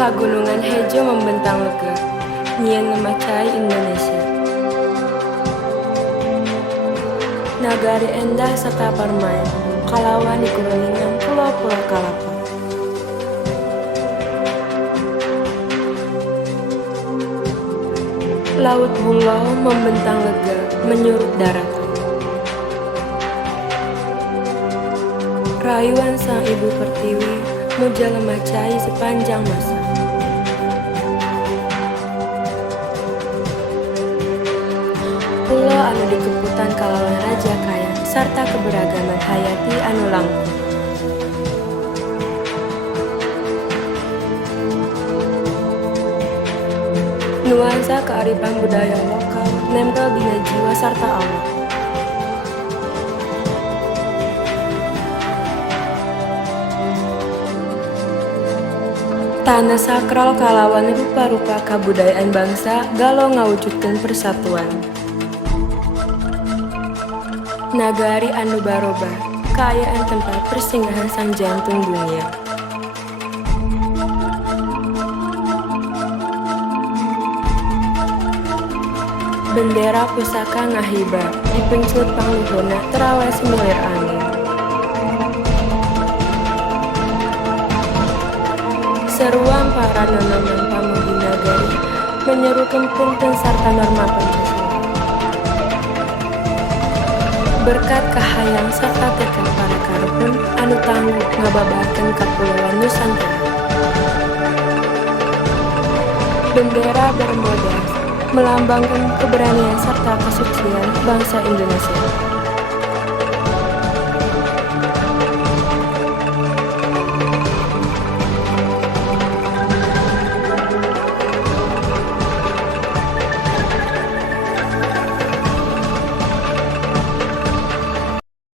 Pagunungan hejo membentang lega, nyian memacai Indonesia. Nagari endah serta permai, kalawan dikurulingan pulau-pulau kalapa. Laut Bulau membentang lega, menyurut daratan. Rayuan sang ibu pertiwi, muja lemacai sepanjang masa. Pulau anu dikeputan kalawan raja kaya, serta keberagaman hayati anu langkung. Nuansa kearifan budaya lokal nempel dina jiwa serta awak. Tanah sakral kalawan rupa-rupa kabudayaan bangsa galau ngawujudkeun persatuan. Nagari anu baroba, kaayaan tempat persinggahan sang jantung dunia. Bendera pusaka ngahiba, dipengsut pangluhurna terawes milir angin. Seruan para nanaman pamudi nagari menyerukan punten sarta norma Pancasila. Berkat kahayang serta tekad para karupun anu tangguh ngababarkeun Kapulauan Nusantara. Bendera bermodas melambangkan keberanian serta kesucian bangsa Indonesia.